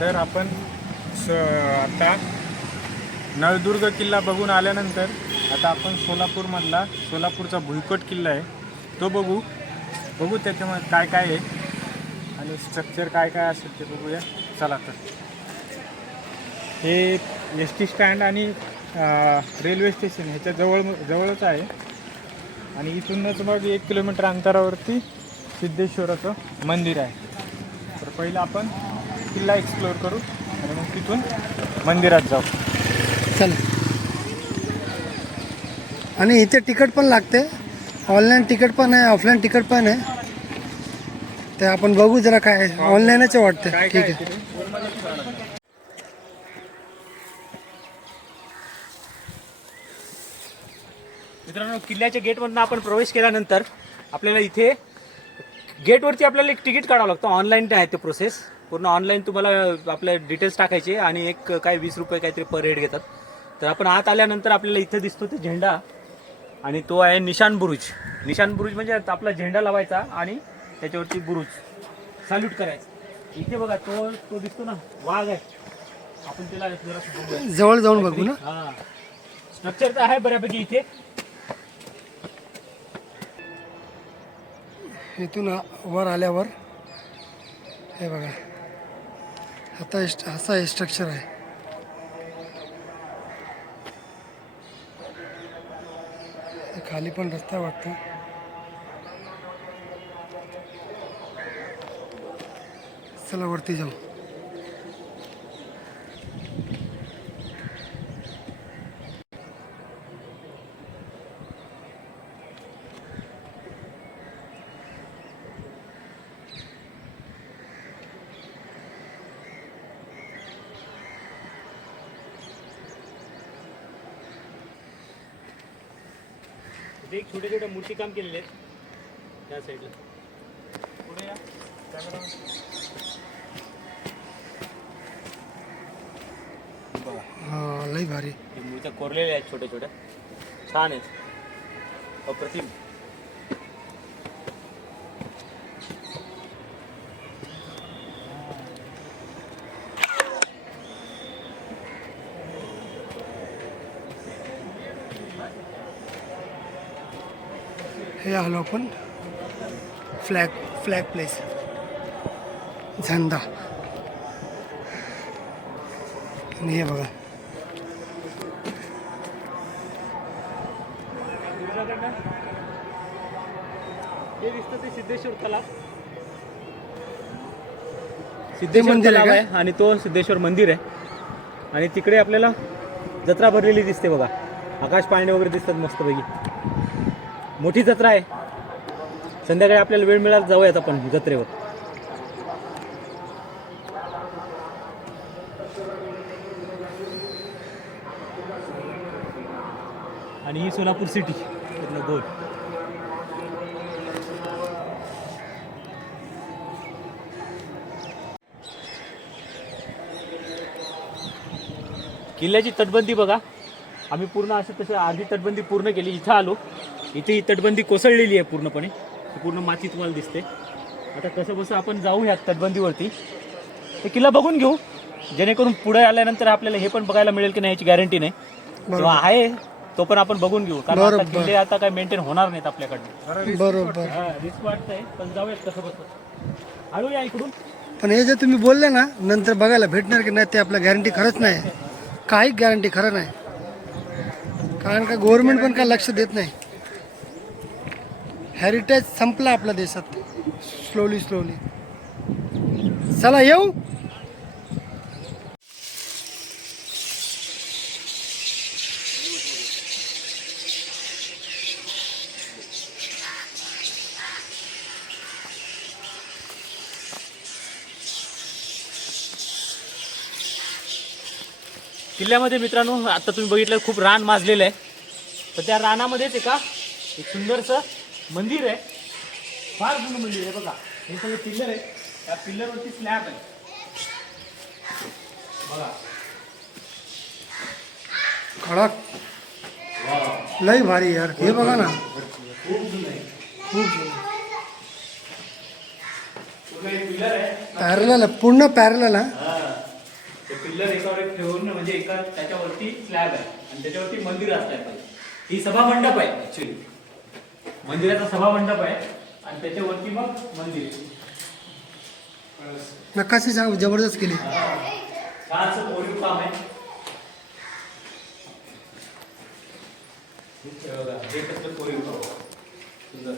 तर आपण आता नळदुर्ग किल्ला बघून आल्यानंतर आता आपण सोलापूरचा भुईकोट किल्ला आहे तो बघू त्याच्यामध्ये काय काय आहे आणि स्ट्रक्चर काय काय असेल ते बघूया. चला तर हे एस टी स्टँड आणि रेल्वे स्टेशन ह्याच्या जवळच आहे आणि इथूनच मग 1 किलोमीटर अंतरावरती सिद्धेश्वराचं मंदिर आहे. तर पहिलं आपण किल्ला एक्सप्लोअर करू आणि मग तिथून मंदिरात जाऊ. चला. आणि इथे तिकीट पण लागते, ऑनलाईन तिकीट पण आहे, ऑफलाईन तिकीट पण आहे. ते आपण बघू जरा काय ऑनलाईनच वाटतं. ठीक आहे. मित्रांनो, किल्ल्याच्या गेटमधून आपण प्रवेश केल्यानंतर आपल्याला इथे गेटवरती आपल्याला एक तिकीट काढावं लागतं. ऑनलाईन आहे ते प्रोसेस पूर्ण ऑनलाईन. तुम्हाला आपले डिटेल्स टाकायचे आणि एक काय 20 रुपये काहीतरी पर हेड घेतात. तर आपण आत आल्यानंतर आपल्याला इथे दिसतो ते झेंडा आणि तो आहे निशान बुरुज. निशान बुरुज म्हणजे आपला झेंडा लावायचा आणि त्याच्यावरती बुरुज सॅल्यूट करायचं. इथे बघा तो दिसतो ना, वाघ आहे. आपण त्याला जवळ जाऊन बघू ना. हा, स्ट्रक्चर तर आहे बऱ्यापैकी इथे. इथून वर आल्यावर हे बघा, आता असा स्ट्रक्चर आहे. खाली पण रस्ता वाटतो. चला वरती जाऊ. एक छोटे छोटे मूर्ती काम केलेले आहेत त्या साईडला. पुढे या कॅमेरा. हा, लई भारी. मूर्त्या कोरलेल्या आहेत छोट्या छोट्या, छान आहेत, अप्रतिम. हे आलो आपण फ्लॅग प्लेस, झंडा. आणि हे बघा, हे दिसतं ते सिद्धेश्वर तलाव. सिद्धेश्वर मंदिर तलाव आहे आणि तो सिद्धेश्वर मंदिर आहे. आणि तिकडे आपल्याला जत्रा भरलेली दिसते बघा. आकाश पाळणे वगैरे दिसतात मस्तपैकी. मोठी जत्रा आहे. संध्याकाळी आपल्याला वेळ मिळाला जाऊयात आपण जत्रेवर. आणि ही सोलापूर सिटी पूर्ण गोल. किल्ल्याची तटबंदी बघा. आम्ही पूर्ण असं तसं अर्धी तटबंदी पूर्ण केली. इथं आलो, इथे ही तटबंदी कोसळलेली आहे पूर्णपणे. पूर्ण माती तुम्हाला दिसते. आता कसं बसं आपण जाऊ ह्या तटबंदीवरती. ते किल्ला बघून घेऊ, जेणेकरून पुढे आल्यानंतर आपल्याला हे पण बघायला मिळेल की नाही याची गॅरंटी नाही. किंवा आहे तो पण आपण बघून घेऊ. कारण आता किल्ले आता काय मेंटेन होणार नाहीत आपल्याकडनं. बरोबर. रिस्क वाटतंय पण जाऊयात कसं बसं. हळू या इकडून. पण हे जे तुम्ही बोलले ना, नंतर बघायला भेटणार की नाही ते आपल्या गॅरंटी खरंच नाही. काही गॅरंटी खरं नाही. कारण का गव्हर्नमेंट पण काय लक्ष देत नाही. हेरिटेज संपला आपल्या देशात स्लोली. चला येऊ. किल्ल्यामध्ये मित्रांनो आता तुम्ही बघितलं खूप रान माजलेलं आहे. तर त्या रानामध्येच एक सुंदरसं मंदिर आहे. फार जुनं मंदिर आहे बघा. हे सगळे पिल्लर आहे. त्या पिल्लरवरती स्लॅब आहे बघा. खडक लई भारी यार. हे बघा ना, खूप पिल्लर आहे. पॅरलल, पूर्ण पॅरलल. हा, पिल्लर एकावर एक ठेवून म्हणजे एका त्याच्यावरती स्लॅब आहे आणि त्याच्यावरती मंदिर असल्या पाहिजे. ही सभा मंडप आहे ऍक्च्युली, मंदिराचा सभा मंडप आहे आणि त्याच्यावरती मग मंदिर. नकाशी सांग जबरदस्त केली. छान असं कोरीव काम आहे. हे बघा, हे कसलं कोरीव काम सुंदर.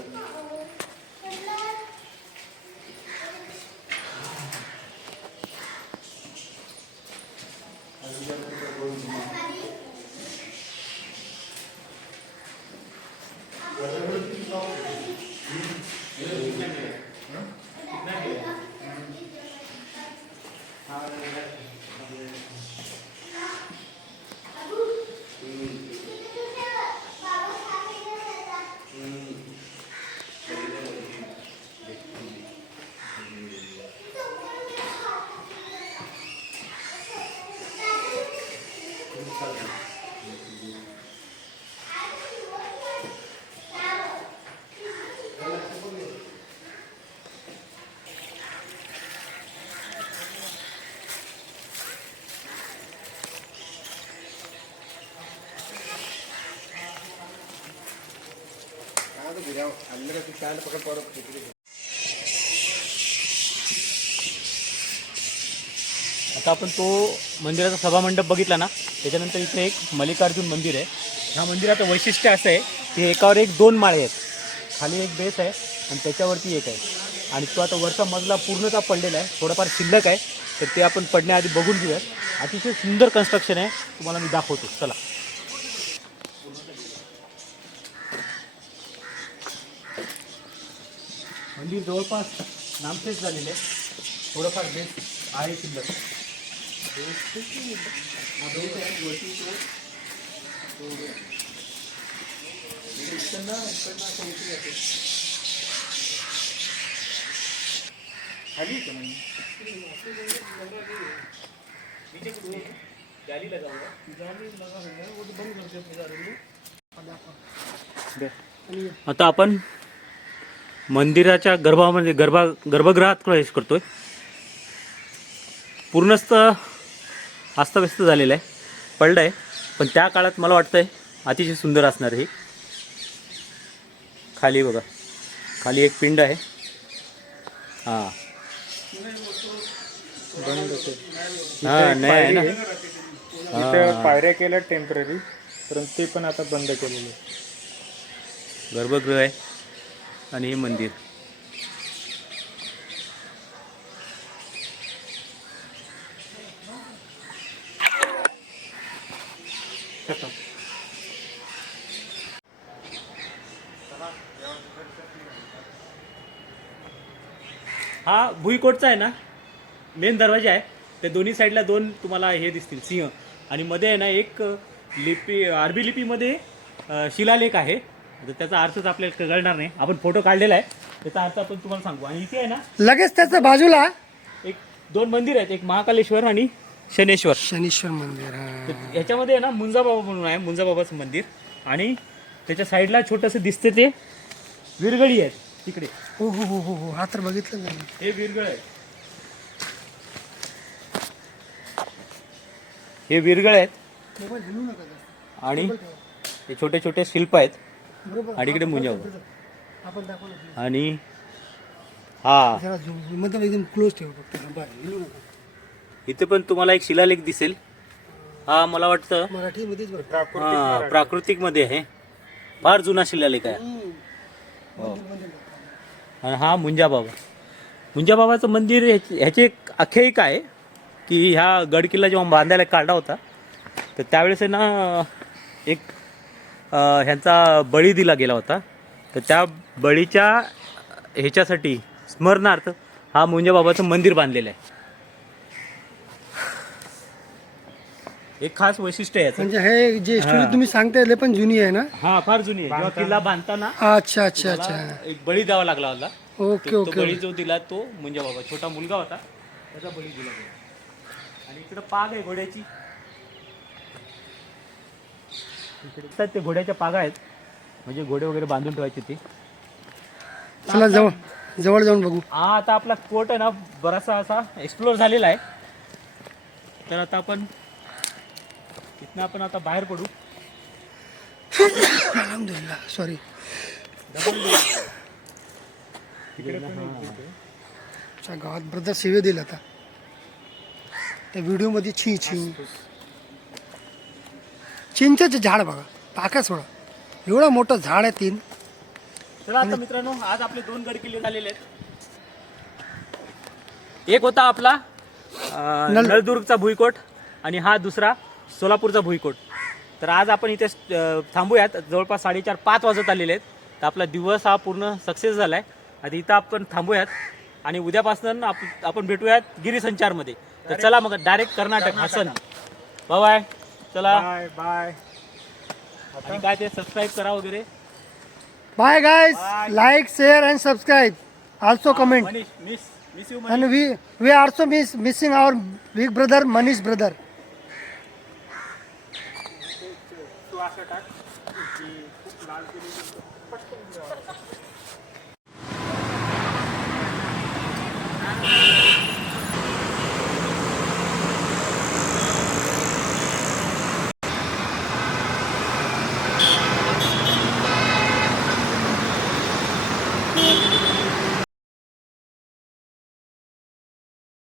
आता आपण तो मंदिराचा सभामंडप बघितला ना, त्याच्यानंतर इथे एक मल्लिकार्जुन मंदिर आहे. ह्या मंदिराचं वैशिष्ट्य असं आहे की एकावर एक 2 माळे आहेत, खाली एक बेस आहे आणि त्याच्यावरती एक आहे आणि तो आता वरचा मजला पूर्णतः पडलेला आहे, थोडाफार शिल्लक आहे, तर ते आपण पडण्याआधी बघून घेऊयात. अतिशय सुंदर कन्स्ट्रक्शन आहे, तुम्हाला मी दाखवतो. चला. मंदिर जवळपास नामशेष झालेले आहे, थोडंफार बेस आहे शिल्लक. हा बेस आहे वरती तो खाली येतो म्हणजे आता आपण मंदिराच्या गर्भगृहात प्रवेश करतोय. पूर्णतः अस्तव्यस्त झालेलं आहे, पडलं आहे, पण त्या काळात मला वाटतंय अतिशय सुंदर असणार आहे. खाली बघा, खाली एक पिंड आहे. हां नाही आहे ना, इथे पायऱ्या केल्या टेम्पररी, परंतु ते पण आता बंद केलेले. गर्भगृह आहे आणि हे मंदिर. हा भुईकोटचा आहे ना मेन दरवाजा आहे. ते दोन्ही साईडला 2 तुम्हाला हे दिसतील सिंह आणि मध्ये आहे ना एक लिपी, अरबी लिपीमध्ये शिलालेख आहे. तर त्याचा अर्थच आपल्याला कळणार नाही, आपण फोटो काढलेला आहे, त्याचा अर्थ आपण तुम्हाला सांगू. आणि इथे आहे ना लगेच त्याच्या बाजूला एक 2 मंदिर आहेत, एक महाकालेश्वर आणि शनेश्वर. शनीश्वर मंदिर. तर याच्यामध्ये आहे ना मुंजाबाबा म्हणून आहे, मुंजाबाबाचं मंदिर. आणि त्याच्या साईडला छोटंसं दिसते ते विरगळी आहेत तिकडे. हो हो हो हो हो, हा तर बघितलं नाही. हे विरगळ आहे, हे विरगळ आहेत मोबाईल घेऊ नका जास्त. आणि हे छोटे छोटे शिल्प आहेत. बरोबर. आणि इकडे मुंजाबाबा आपण दाखवलं आणि हा जरा मतलब एकदम क्लोज ठेव फक्त. बरं, हिलू नका. इथे पण तुम्हाला एक शिलालेख दिसेल. हा मला वाटतं मराठीमध्येच बरं. हा प्राकृतिक मध्ये आहे, फार जुना शिलालेख आहे. हो. आणि हा मुंजाबाबाचं मंदिर. ह्याची एक आख्यायिका आहे की ह्या गडकिल्ला जेव्हा बांधायला काढला होता तर त्यावेळेस आहे ना एक ह्यांचा बळी दिला गेला होता. तर त्या बळीच्या ह्याच्यासाठी स्मरणार्थ हा मुंजाबाबाचं मंदिर बांधलेलं आहे. एक खास वैशिष्ट्य आहे याचं. म्हणजे हे जे स्टोरी तुम्ही सांगताय ते पण जुनी आहे ना? हा फार जुनी आहे. जेव्हा किल्ला बांधताना अच्छा अच्छा अच्छा. एक बळी द्यावा लागला होता. ओके तो ओके. बळी जो दिला तो मुंजाबाबा, छोटा मुलगा होता त्याचा बळी दिला गेला. आणि इकडे पाग आहे घोड्याची. इकडे ते घोड्याच्या पागा आहेत, म्हणजे घोडे वगैरे बांधून ठेवायचे ते. चला जवळ जाऊन बघू. हा आता आपला कोट आहे ना बराचसा असा एक्सप्लोर झालेला आहे. तर आता आपण इथनं आपण आता बाहेर पडू. अल्हम्दुलिल्लाह. सॉरी. अच्छा, गावात ब्रदर शिवे दिला आता त्या व्हिडिओमध्ये. छी चिंचेचं झाड बघा, टाका सोडा, एवढं मोठं झाड आहे 3. चला आता मित्रांनो, आज आपले 2 गड किल्ले झालेले आहेत. एक होता आपला नळदुर्गचा भुईकोट आणि हा दुसरा सोलापूरचा भुईकोट. तर आज आपण इथे थांबूयात. जवळपास 4:30-5 वाजत आलेले आहेत. तर आपला दिवस हा पूर्ण सक्सेस झाला आहे. आता इथं आपण थांबूयात आणि उद्यापासून आपण भेटूयात गिरीसंचारमध्ये. तर चला मग डायरेक्ट कर्नाटक हासन. बाय. चला बाय बाय. आणि काय ते सबस्क्राईब करा वगैरे. Bye guys. Like, share and subscribe. Also comment. Manish miss you. And we also missing our big brother Manish brother. तू असं टाक की खूप लाल केलेली पटकन